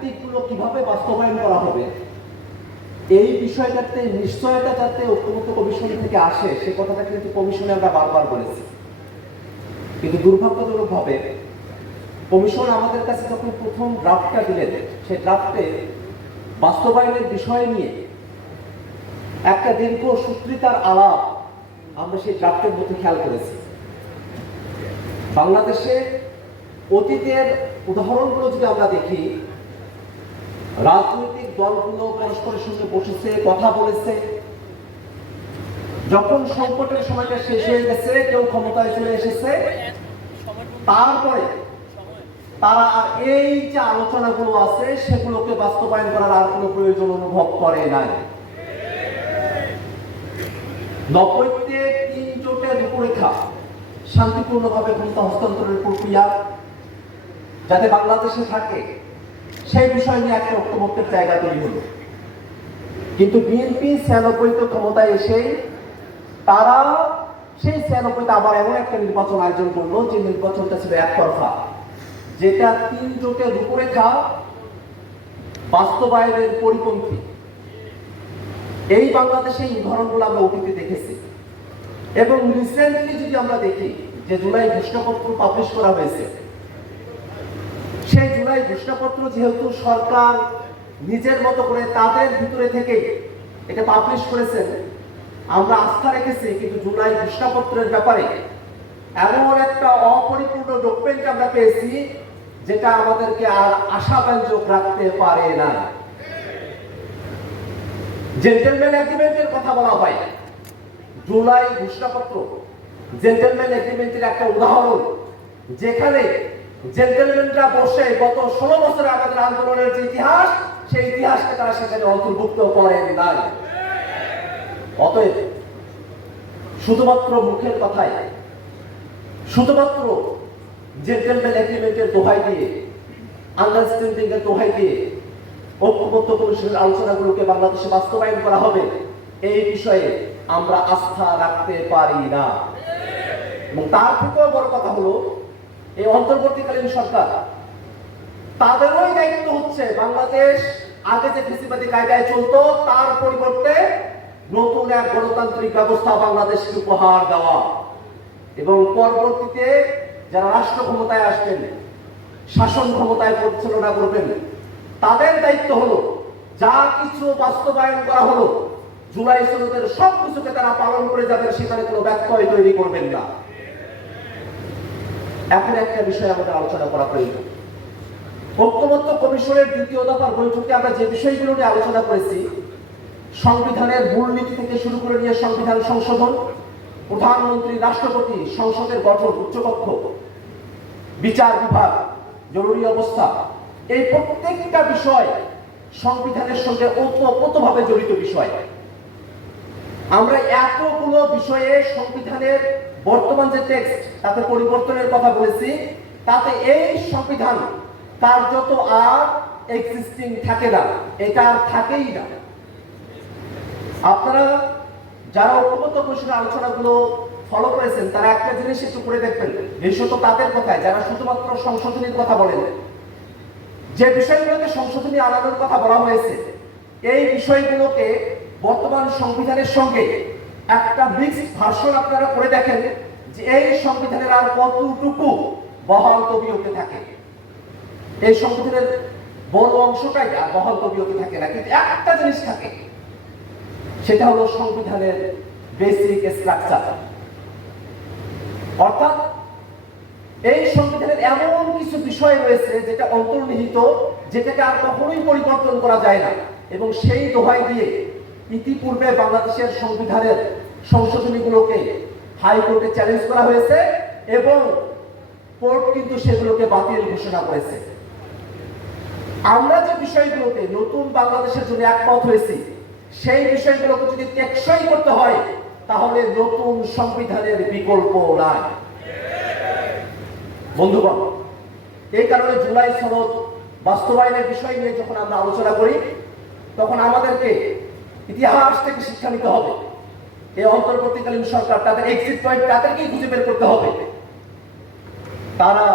ভিত্তিকগুলো কিভাবে বাস্তবায়ন করা হবে, এই বিষয়টাতে নিশ্চয়তা যাতে ঐক্যমত্য কমিশন থেকে আসে সে কথাটা কিন্তু কমিশনে আমরা বারবার বলেছি। কিন্তু দুর্ভাগ্যজনকভাবে কমিশন আমাদের কাছে যখন প্রথম ড্রাফটটা দিলেন, সেই ড্রাফটে বাস্তবায়নের বিষয় নিয়ে একটা দীর্ঘ সূত্রিতার আলাপ আমরা সেই ড্রাফটের মধ্যে খেয়াল করেছি। বাংলাদেশে অতীতের উদাহরণগুলো যদি আমরা দেখি, রাজনৈতিক দলগুলো পরস্পরের সঙ্গে বসেছে, কথা বলেছে, যখন সংকটের সময়টা শেষ হয়ে গেছে, কেউ ক্ষমতায় চলে এসেছে, তারপরে তারা আর এই যে আলোচনাগুলো আছে সেগুলোকে বাস্তবায়ন করার আর কোনো প্রয়োজন অনুভব করে নাই। 90-তে 3 জোটের রূপরেখা, শান্তিপূর্ণভাবে ক্ষমতা হস্তান্তরের প্রক্রিয়া যাতে বাংলাদেশে থাকে সেই বিষয় নিয়ে একটা ঐক্যমত্যের জায়গা তৈরি হলো। কিন্তু বিএনপি 96-তে ক্ষমতায় এসে তারা সেই 96-তে আবার এমন একটা নির্বাচন আয়োজন করলো যে নির্বাচনটা ছিল একতরফা, যেটা 3 জোটের রূপরেখা বাস্তবায়নের পরিপন্থী। এই বাংলাদেশে এই উদাহরণগুলো আমরা অতীতে দেখেছি। এবং রিসেন্টলি যদি আমরা দেখি যে জুলাই ঘোষণাপত্র পাবলিশ করা হয়েছে, সেই জুলাই ঘোষণাপত্র যেহেতু সরকার নিজের মতো করে তাদের ভিতরে থেকে এটা পাবলিশ করেছেন, আমরা আস্থা রেখেছি। কিন্তু জুলাই ঘোষণাপত্রের ব্যাপারে এমন একটা অপরিপূর্ণ ডকুমেন্ট আমরা পেয়েছি যেটা আমাদেরকে আর আশাব্যঞ্জক রাখতে পারে না। জেন্টলম্যান এগ্রিমেন্টের কথা বলা হয়, জুলাই ঘোষণাপত্র জেন্টলম্যান এগ্রিমেন্টের একটা উদাহরণ, যেখানে জেন্টলম্যানরা বসে গত 16 বছরে আমাদের আন্দোলনের যে ইতিহাস, সেই ইতিহাসকে তারা সেখানে অন্তর্ভুক্ত করেন নাই। অতএব শুধুমাত্র মুখের কথায়, শুধুমাত্র জেন্টলম্যান এগ্রিমেন্টের দোহাই দিয়ে, আন্ডারস্ট্যান্ডিং এর দোহাই দিয়ে ঐক্যমত্য কমিশনের আলোচনাগুলোকে বাংলাদেশে বাস্তবায়ন করা হবে, এই বিষয়ে আমরা আস্থা রাখতে পারি না। এবং তার থেকেও বড় কথা হলো, এই অন্তর্বর্তীকালীন সরকার, তাদেরই দায়িত্ব হচ্ছে বাংলাদেশ আগে যে ফ্যাসিবাদী কায়দায় চলতো তার পরিবর্তে নতুন এক গণতান্ত্রিক ব্যবস্থা বাংলাদেশকে উপহার দেওয়া। এবং পরবর্তীতে যারা রাষ্ট্র ক্ষমতায় আসবেন, শাসন ক্ষমতায় পরিচালনা করবেন, তাদের দায়িত্ব হলো যা কিছু বাস্তবায়ন করা হলো জুলাই সনদের সব কিছুকে তারা পালন করে যাবেন, সেখানে কোনো ব্যত্যয় তৈরি করবেন না। এখন একটা বিষয় আমাদের আলোচনা করা প্রয়োজন। ঐক্যমত্য কমিশনের 2য় দফার বৈঠকে আমরা যে বিষয়গুলো নিয়ে আলোচনা করেছি, সংবিধানের মূলনীতি থেকে শুরু করে নিয়ে সংবিধান সংশোধন, প্রধানমন্ত্রী, রাষ্ট্রপতি, সংসদের গঠন, উচ্চকক্ষ, বিচার বিভাগ, জরুরি অবস্থা, এই প্রত্যেকটা বিষয় সংবিধানের সঙ্গে ওতপ্রোতভাবে জড়িত বিষয়। আমরা এতগুলো বিষয়ে সংবিধানের বর্তমান যে টেক্সট তাতে পরিবর্তনের কথা বলেছি, তাতে এই সংবিধান কার্যত আর এক্সিস্টিং থাকে না, এটা আর থাকেই না। আপনারা যারা ঐক্যমত্য কমিশনের আলোচনাগুলো ফলো করেছেন তারা একটা জিনিস একটু করে দেখবেন, বিশেষত তাদের কথায় যারা শুধুমাত্র সংশোধনীর কথা বলেন, যে বিষয়গুলোতে সংশোধনী আনানোর কথা বলা হয়েছে, এই বিষয়গুলোকে বর্তমান সংবিধানের সঙ্গে একটা মিক্সড ভার্সন আপনারা করে দেখেন যে এই সংবিধানের আর কতটুকু বহাল তবিয়তে থাকে। এই সংবিধানের বড় অংশটাই আর বহাল তবিয়তে থাকে না, কিন্তু একটা জিনিস থাকে, সেটা হলো সংবিধানের বেসিক স্ট্রাকচার। অর্থাৎ এই সংবিধানের এমন কিছু বিষয় রয়েছে যেটা অন্তর্নিহিত, যেটাকে আর কখনোই পরিবর্তন করা যায় না। এবং সেই দোহাই দিয়ে ইতিপূর্বে বাংলাদেশের সংবিধানের সংশোধনীগুলোকে হাইকোর্টে চ্যালেঞ্জ করা হয়েছে এবং কোর্ট কিন্তু সেগুলোকে বাতিল ঘোষণা করেছে। আমরা যে বিষয়গুলোতে নতুন বাংলাদেশের জন্য একমত হয়েছি, সেই বিষয়গুলোকে যদি টেকসই করতে হয় তাহলে নতুন সংবিধানের বিকল্প নাই। বন্ধুগণ, এই কারণে জুলাই সনদ বাস্তবায়নের বিষয় নিয়ে যখন আমরা আলোচনা করি, তখন আমাদেরকে ইতিহাস থেকে শিক্ষা নিতে হবে। এই অন্তর্বর্তীকালীন সরকার তাদের এক্সিট পয়েন্ট তাদেরকেই খুঁজে বের করতে হবে। তারা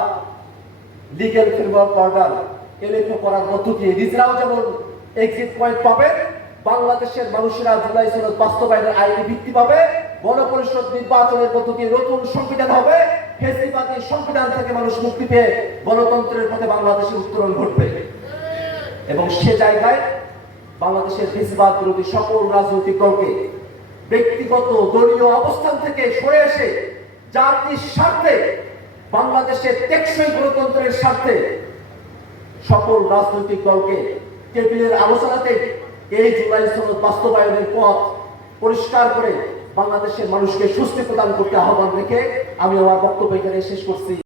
লিগ্যাল ফ্রেমওয়ার্ক অর্ডার এলএফও করার মধ্য দিয়ে নিজেরাও যেমন এক্সিট পয়েন্ট পাবে, বাংলাদেশের মানুষেরা জুলাই সনদ বাস্তবায়নের আইনি ভিত্তি পাবে, গণপরিষদ নির্বাচনের মধ্য দিয়ে নতুন সংবিধান হবে, ফ্যাসিবাদী সংবিধান থেকে মানুষ মুক্তি পেয়ে গণতন্ত্রের পথে বাংলাদেশের উত্তরণ ঘটবে। এবং সে জায়গায় বাংলাদেশের ফ্যাসিবাদ বিরোধী সকল রাজনৈতিক দলকে ব্যক্তিগত দলীয় অবস্থান থেকে সরে এসে জাতির স্বার্থে, বাংলাদেশের টেকসই গণতন্ত্রের স্বার্থে সকল রাজনৈতিক দলকে টেবিলের আলোচনাতে এই জুলাই সনদ বাস্তবায়নের পথ পরিষ্কার করে বাংলাদেশের মানুষকে স্বস্তি প্রদান করতে আহ্বান রেখে আমি আমার বক্তব্য এখানে শেষ করছি।